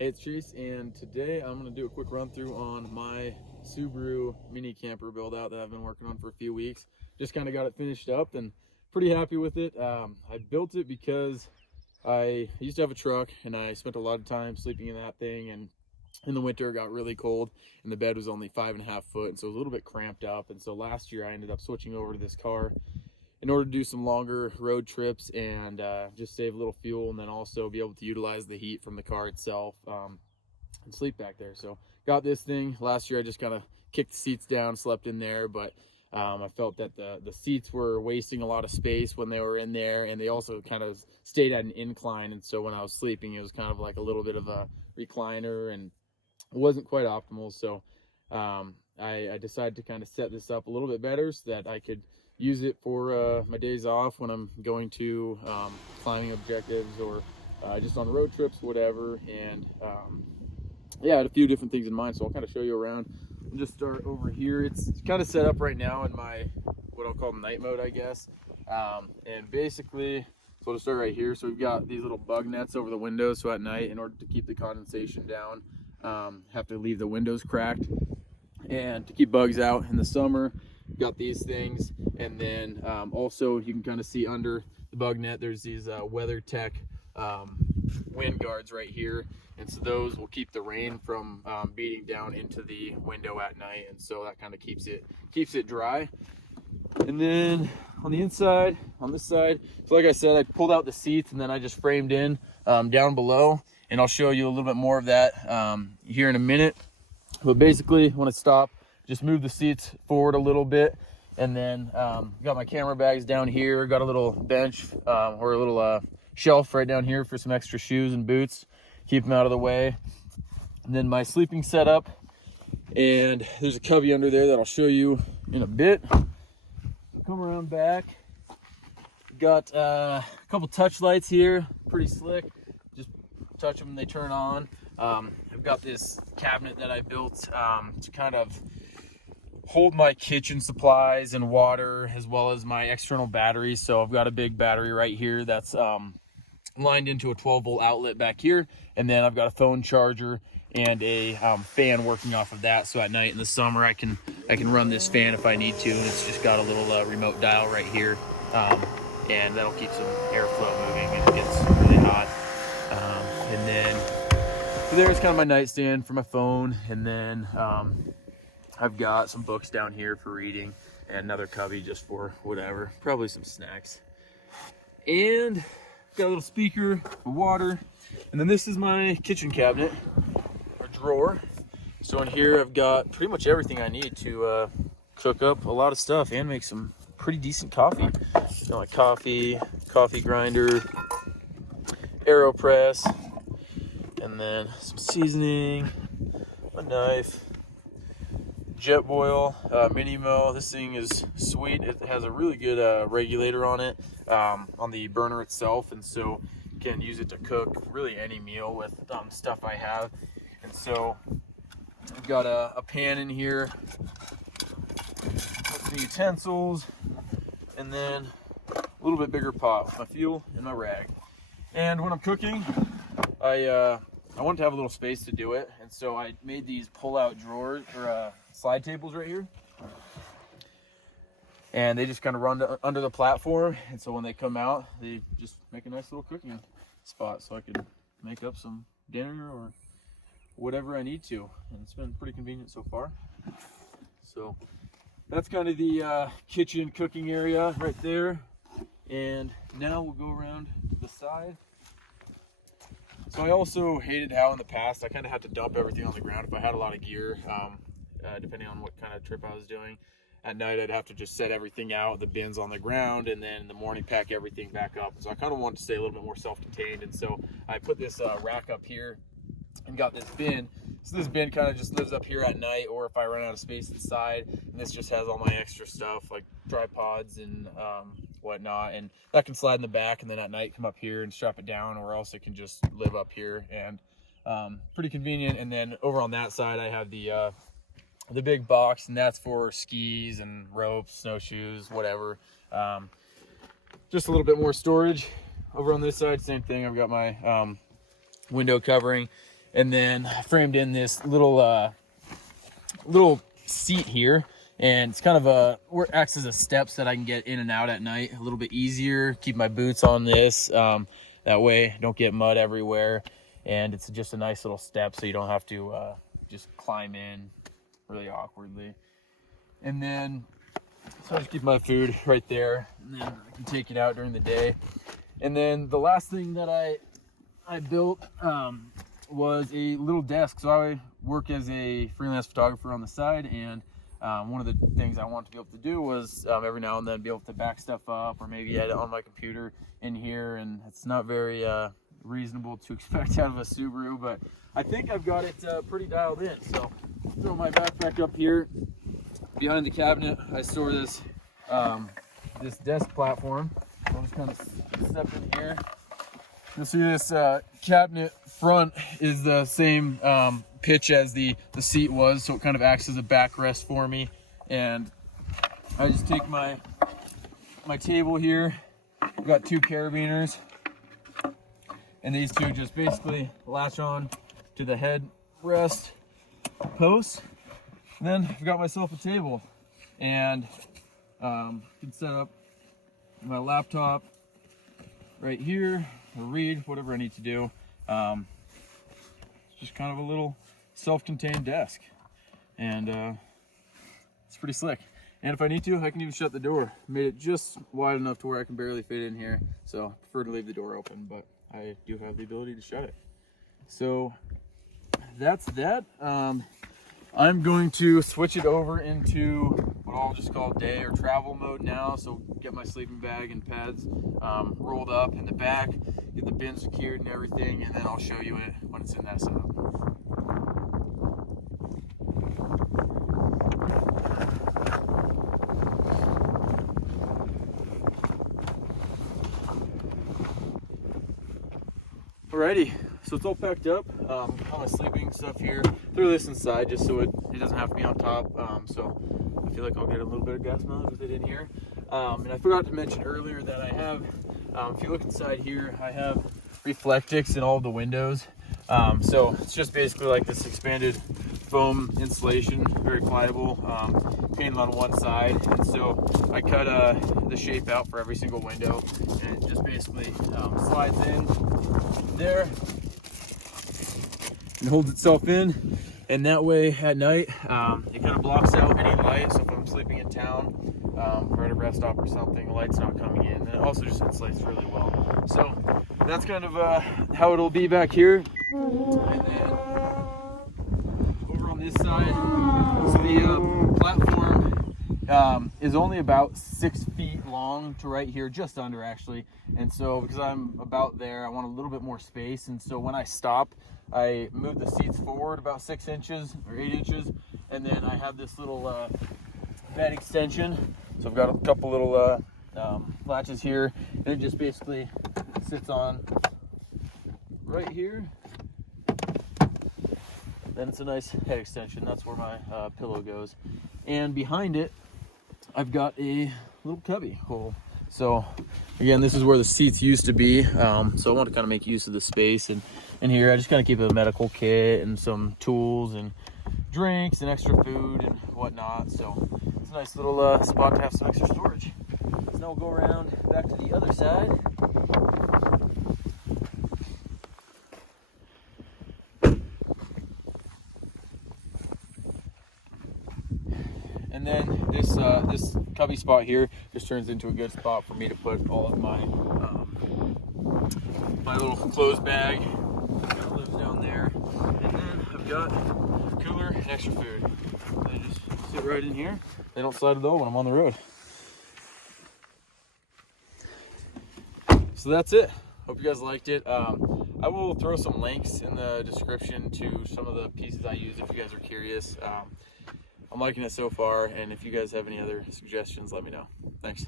Hey, it's Chase, and today I'm going to do a quick run through on my Subaru mini camper build out that I've been working on for a few weeks. Just kind of got it finished up and pretty happy with it. I built it because I used to have a truck and I spent a lot of time sleeping in that thing, and in the winter it got really cold and the bed was only 5.5 foot, and so it was a little bit cramped up. And so last year I ended up switching over to this car in order to do some longer road trips and just save a little fuel, and then also be able to utilize the heat from the car itself and sleep back there. So got this thing last year. I just kind of kicked the seats down, slept in there, but I felt that the seats were wasting a lot of space when they were in there, and they also kind of stayed at an incline, and so when I was sleeping it was kind of like a little bit of a recliner and it wasn't quite optimal. So I decided to kind of set this up a little bit better so that I could use it for my days off when I'm going to climbing objectives or just on road trips, whatever. And yeah, I had a few different things in mind, so I'll kind of show you around. I'll just start over here. It's kind of set up right now in my what I'll call night mode, I guess. And basically, so I'll just start right here. So we've got these little bug nets over the windows, so at night, in order to keep the condensation down, have to leave the windows cracked. And to keep bugs out in the summer, got these things. And then also you can kind of see under the bug net there's these WeatherTech wind guards right here, and so those will keep the rain from beating down into the window at night, and so that kind of keeps it dry. And then on the inside, on this side, so like I said, I pulled out the seats and then I just framed in down below, and I'll show you a little bit more of that here in a minute. But basically, when I stop, just move the seats forward a little bit, and then got my camera bags down here, got a little bench or a little shelf right down here for some extra shoes and boots, keep them out of the way. And then my sleeping setup, and there's a cubby under there that I'll show you in a bit. Come around back, got a couple touch lights here, pretty slick, just touch them and they turn on. I've got this cabinet that I built to kind of hold my kitchen supplies and water, as well as my external batteries. So I've got a big battery right here that's lined into a 12-volt outlet back here, and then I've got a phone charger and a fan working off of that. So at night in the summer, I can run this fan if I need to, and it's just got a little remote dial right here, and that'll keep some airflow moving if it gets really hot. And then so there's kind of my nightstand for my phone, and then I've got some books down here for reading, and another cubby just for whatever, probably some snacks. And got a little speaker for water. And then this is my kitchen cabinet, or drawer. So in here I've got pretty much everything I need to cook up a lot of stuff and make some pretty decent coffee. Got my coffee grinder, AeroPress, and then some seasoning, a knife, Jetboil mini mill. This thing is sweet. It has a really good regulator on it, on the burner itself, and so you can use it to cook really any meal with stuff I have. And so I've got a pan in here with some utensils, and then a little bit bigger pot with my fuel and my rag. And when I'm cooking, I wanted to have a little space to do it, and so I made these pull-out drawers or slide tables right here, and they just kind of run under the platform, and so when they come out, they just make a nice little cooking spot, so I could make up some dinner or whatever I need to, and it's been pretty convenient so far. So that's kind of the kitchen cooking area right there, and now we'll go around to the side. So I also hated how in the past I kind of had to dump everything on the ground if I had a lot of gear, depending on what kind of trip I was doing. At night I'd have to just set everything out, the bins on the ground, and then in the morning pack everything back up. So I kind of wanted to stay a little bit more self-contained, and so I put this rack up here and got this bin. So this bin kind of just lives up here at night, or if I run out of space inside, and this just has all my extra stuff like tripods and whatnot, and that can slide in the back, and then at night come up here and strap it down, or else it can just live up here, and pretty convenient. And then over on that side I have the big box, and that's for skis and ropes, snowshoes, whatever. Just a little bit more storage. Over on this side, same thing. I've got my window covering, And then I framed in this little little seat here, and it's kind of where it acts as a steps that I can get in and out at night a little bit easier. Keep my boots on this, that way I don't get mud everywhere, and it's just a nice little step so you don't have to just climb in really awkwardly. And then so I just keep my food right there, and then I can take it out during the day. And then the last thing that I built was a little desk. So I work as a freelance photographer on the side, and one of the things I wanted to be able to do was every now and then be able to back stuff up, or maybe edit on my computer in here. And it's not very reasonable to expect out of a Subaru, but I think I've got it pretty dialed in. So throw my backpack up here. Behind the cabinet, I store this this desk platform. I'll just kind of step in here. You'll see this cabinet front is the same pitch as the seat was, so it kind of acts as a backrest for me. And I just take my table here. I've got 2 carabiners, and these 2 just basically latch on to the headrest posts. And then I've got myself a table, and can set up my laptop right here, or read, whatever I need to do. It's just kind of a little self-contained desk, and it's pretty slick. And if I need to, I can even shut the door. Made it just wide enough to where I can barely fit in here, so I prefer to leave the door open, but I do have the ability to shut it. So that's that. I'm going to switch it over into what I'll just call day or travel mode now. So get my sleeping bag and pads rolled up in the back, get the bin secured and everything, and then I'll show you it when it's in that setup. Alrighty, so it's all packed up. All my sleeping stuff here. Throw this inside just so it doesn't have to be on top. So I feel like I'll get a little bit of gas mileage with it in here. And I forgot to mention earlier that I have, if you look inside here, I have Reflectix in all of the windows. So it's just basically like this expanded foam insulation, very pliable, painted on one side. And so I cut the shape out for every single window, and it just basically slides in there and holds itself in. And that way at night, it kind of blocks out any light. So if I'm sleeping in town, or at a rest stop or something, the light's not coming in. And it also just insulates really well. So that's kind of how it'll be back here. And then over on this side, so the platform is only about 6 feet long to right here, just under actually. And so because I'm about there, I want a little bit more space. And so when I stop, I move the seats forward about 6 inches or 8 inches, and then I have this little bed extension. So I've got a couple little latches here, and it just basically sits on right here. Then it's a nice head extension. That's where my pillow goes. And behind it, I've got a little cubby hole. So again, this is where the seats used to be. So I want to kind of make use of the space. And in here, I just kind of keep a medical kit and some tools and drinks and extra food and whatnot. So it's a nice little spot to have some extra storage. So now we'll go around back to the other side. And then this cubby spot here just turns into a good spot for me to put all of my my little clothes bag that lives down there. And then I've got a cooler and extra food. They just sit right in here. They don't slide at all when I'm on the road. So that's it. Hope you guys liked it. I will throw some links in the description to some of the pieces I use if you guys are curious. I'm liking it so far, and if you guys have any other suggestions, let me know. Thanks.